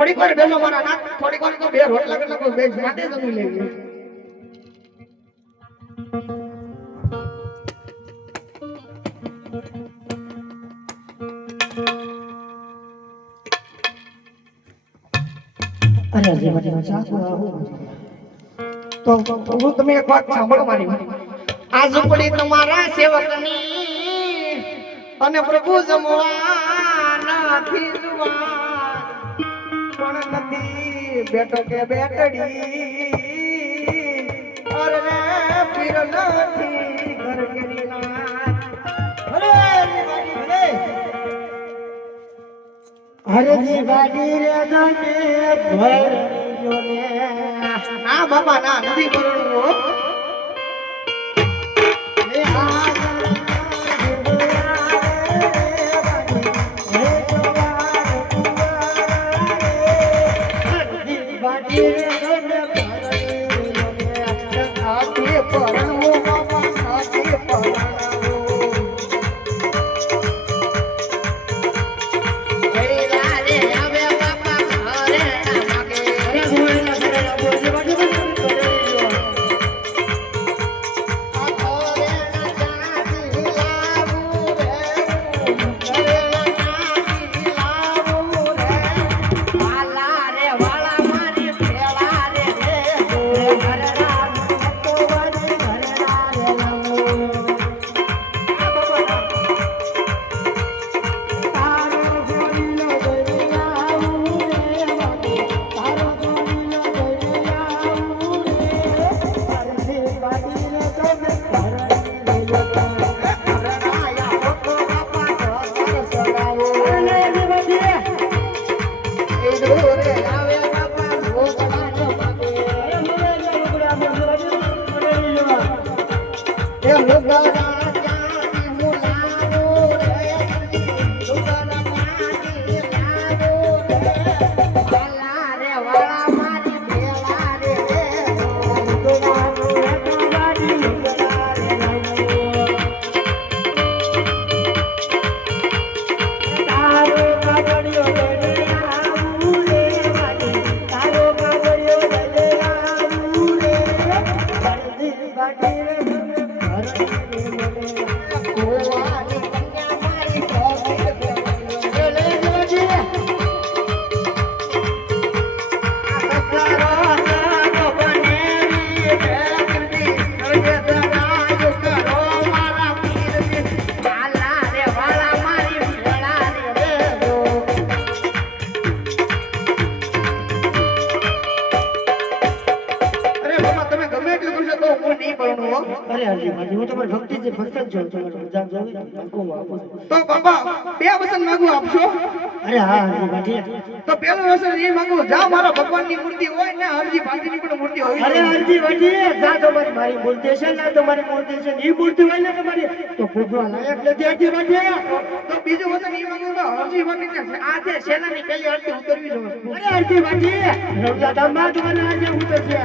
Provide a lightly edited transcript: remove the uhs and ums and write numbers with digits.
થોડીક વાર બેસો મારા નાથ, થોડીક વાર તો બે રોટલા કેટલા બે સાથે જમી લેવી. અરે જે બધી સાસુ તો હું તમે એક વાત સાંભળો મારી. આ ઝૂંપડી તમારા સેવકની અને પ્રભુ જમવા નથી જુવા પણ નથી બેટો કે બેટડી અરે પીર નથી ઘર કેરી હરેજી ગાડી રે જાને ભર જોને. ના બાપા ના નથી પરણવું. એ આ તો બાબા બે વસન માંગુ આપશો? અરે હા તો પેલું વસન એ માંગુ જા મારા ભગવાનની મૂર્તિ હોય ને હરજી ભાટીની પણ મૂર્તિ હોય. અરે હરજી ભાટી જા તો મારી મૂર્તિ છે ને તમારી મૂર્તિ છે ઈ મૂર્તિ હોય ને તમારી તો પૂજવા લાયક નથી હરજી ભાટી. તો બીજું વસન એ માંગુ તો હરજી ભાટી આ છે સેનાની પેલી આરતી ઉતરવી જોઈએ. અરે હરજી ભાટી રવલા દામા તમારે આજે ઉતરશે.